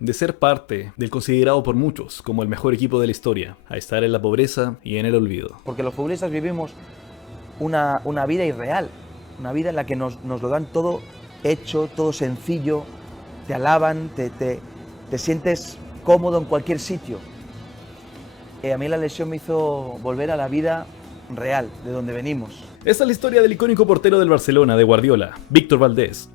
de ser parte del considerado por muchos como el mejor equipo de la historia, a estar en la pobreza y en el olvido. Porque los futbolistas vivimos una vida irreal, una vida en la que nos lo dan todo hecho, todo sencillo, te alaban, te sientes cómodo en cualquier sitio. A mí la lesión me hizo volver a la vida real, de donde venimos. Esta es la historia del icónico portero del Barcelona de Guardiola, Víctor Valdés.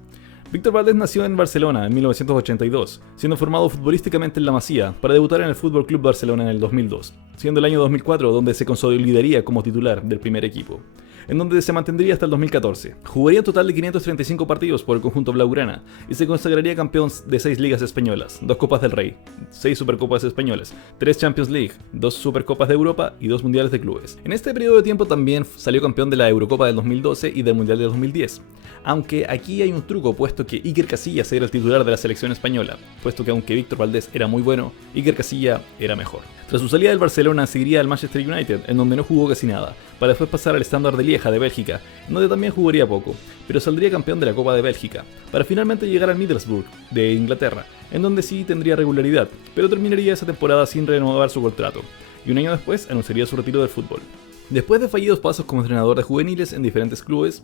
Víctor Valdés nació en Barcelona en 1982, siendo formado futbolísticamente en La Masía para debutar en el Fútbol Club Barcelona en el 2002, siendo el año 2004 donde se consolidaría como titular del primer equipo, en donde se mantendría hasta el 2014. Jugaría un total de 535 partidos por el conjunto blaugrana y se consagraría campeón de 6 ligas españolas, 2 Copas del Rey, 6 Supercopas españolas, 3 Champions League, 2 Supercopas de Europa y 2 Mundiales de Clubes. En este periodo de tiempo también salió campeón de la Eurocopa del 2012 y del Mundial del 2010. Aunque aquí hay un truco, puesto que Iker Casillas era el titular de la selección española, puesto que aunque Víctor Valdés era muy bueno, Iker Casillas era mejor. Tras su salida del Barcelona seguiría al Manchester United, en donde no jugó casi nada, para después pasar al Standard de Lieja de Bélgica, en donde también jugaría poco, pero saldría campeón de la Copa de Bélgica, para finalmente llegar al Middlesbrough de Inglaterra, en donde sí tendría regularidad, pero terminaría esa temporada sin renovar su contrato, y un año después anunciaría su retiro del fútbol. Después de fallidos pasos como entrenador de juveniles en diferentes clubes,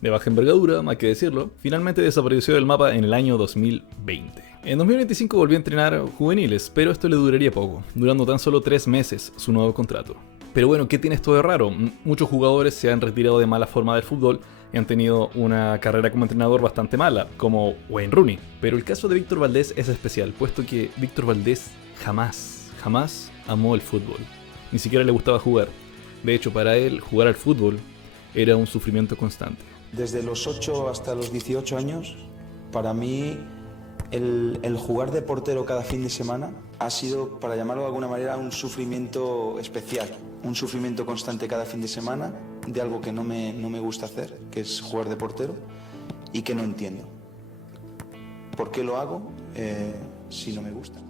de baja envergadura, hay que decirlo, finalmente desapareció del mapa en el año 2020. En 2025 volvió a entrenar juveniles, pero esto le duraría poco, durando tan solo 3 meses su nuevo contrato. Pero bueno, ¿qué tiene esto de raro? Muchos jugadores se han retirado de mala forma del fútbol y han tenido una carrera como entrenador bastante mala, como Wayne Rooney. Pero el caso de Víctor Valdés es especial, puesto que Víctor Valdés jamás amó el fútbol. Ni siquiera le gustaba jugar. De hecho, para él, jugar al fútbol era un sufrimiento constante. Desde los 8 hasta los 18 años, para mí el jugar de portero cada fin de semana ha sido, para llamarlo de alguna manera, un sufrimiento especial. Un sufrimiento constante cada fin de semana de algo que no me gusta hacer, que es jugar de portero, y que no entiendo. ¿Por qué lo hago si no me gusta?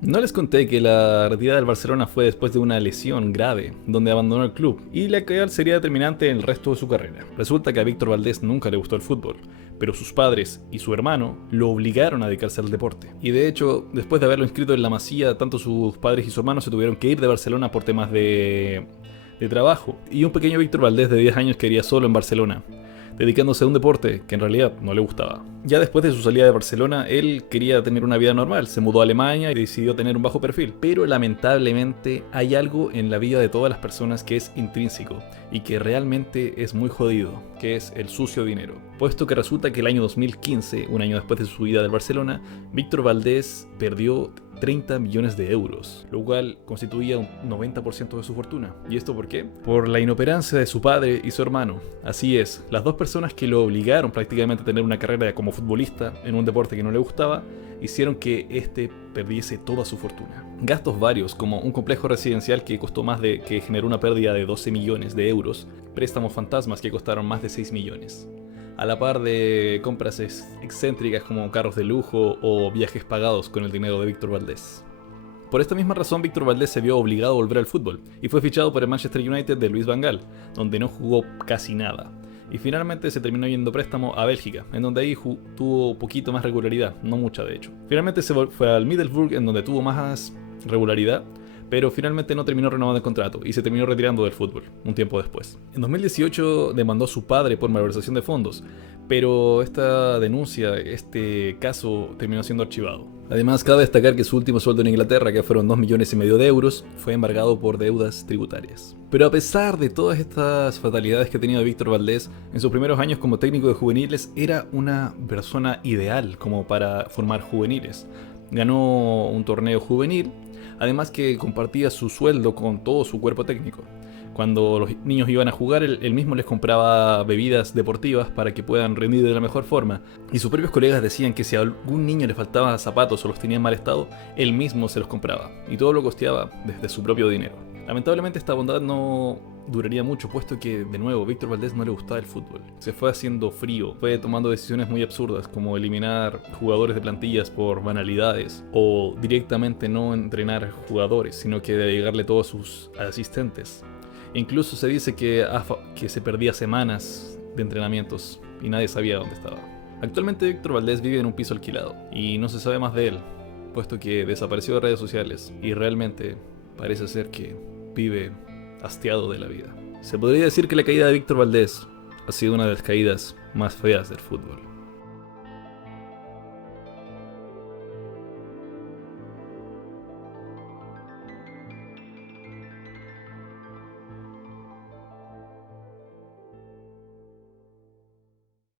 No les conté que la retirada del Barcelona fue después de una lesión grave, donde abandonó el club, y la que sería determinante en el resto de su carrera. Resulta que a Víctor Valdés nunca le gustó el fútbol, pero sus padres y su hermano lo obligaron a dedicarse al deporte. Y de hecho, después de haberlo inscrito en la Masía, tanto sus padres y su hermano se tuvieron que ir de Barcelona por temas de trabajo, y un pequeño Víctor Valdés de 10 años quedaría solo en Barcelona, dedicándose a un deporte que en realidad no le gustaba. Ya después de su salida de Barcelona, él quería tener una vida normal, se mudó a Alemania y decidió tener un bajo perfil. Pero lamentablemente hay algo en la vida de todas las personas que es intrínseco y que realmente es muy jodido, que es el sucio dinero. Puesto que resulta que el año 2015, un año después de su huida del Barcelona, Víctor Valdés perdió 30 millones de euros, lo cual constituía un 90% de su fortuna. ¿Y esto por qué? Por la inoperancia de su padre y su hermano. Así es, las dos personas que lo obligaron prácticamente a tener una carrera como futbolista en un deporte que no le gustaba, hicieron que este perdiese toda su fortuna. Gastos varios, como un complejo residencial que costó que generó una pérdida de 12 millones de euros, préstamos fantasmas que costaron más de 6 millones. A la par de compras excéntricas como carros de lujo o viajes pagados con el dinero de Víctor Valdés. Por esta misma razón, Víctor Valdés se vio obligado a volver al fútbol y fue fichado por el Manchester United de Luis Van Gaal, donde no jugó casi nada. Y finalmente se terminó yendo préstamo a Bélgica, en donde ahí tuvo poquito más regularidad, no mucha de hecho. Finalmente se fue al Middlesbrough, en donde tuvo más regularidad, pero finalmente no terminó renovando el contrato y se terminó retirando del fútbol un tiempo después. En 2018 demandó a su padre por malversación de fondos, pero esta denuncia, este caso terminó siendo archivado. Además, cabe destacar que su último sueldo en Inglaterra, que fueron 2,5 millones de euros, fue embargado por deudas tributarias. Pero a pesar de todas estas fatalidades que ha tenido Víctor Valdés, en sus primeros años como técnico de juveniles era una persona ideal como para formar juveniles. Ganó un torneo juvenil, además que compartía su sueldo con todo su cuerpo técnico. Cuando los niños iban a jugar, él mismo les compraba bebidas deportivas para que puedan rendir de la mejor forma. Y sus propios colegas decían que si a algún niño le faltaban zapatos o los tenía en mal estado, él mismo se los compraba. Y todo lo costeaba desde su propio dinero. Lamentablemente esta bondad no duraría mucho, puesto que, de nuevo, Víctor Valdés no le gustaba el fútbol. Se fue haciendo frío, fue tomando decisiones muy absurdas, como eliminar jugadores de plantillas por banalidades, o directamente no entrenar jugadores, sino que dedicarle todo a sus asistentes. Incluso se dice que se perdía semanas de entrenamientos y nadie sabía dónde estaba. Actualmente Víctor Valdés vive en un piso alquilado y no se sabe más de él. puesto que desapareció de redes sociales y realmente parece ser que vive hastiado de la vida. Se podría decir que la caída de Víctor Valdés ha sido una de las caídas más feas del fútbol.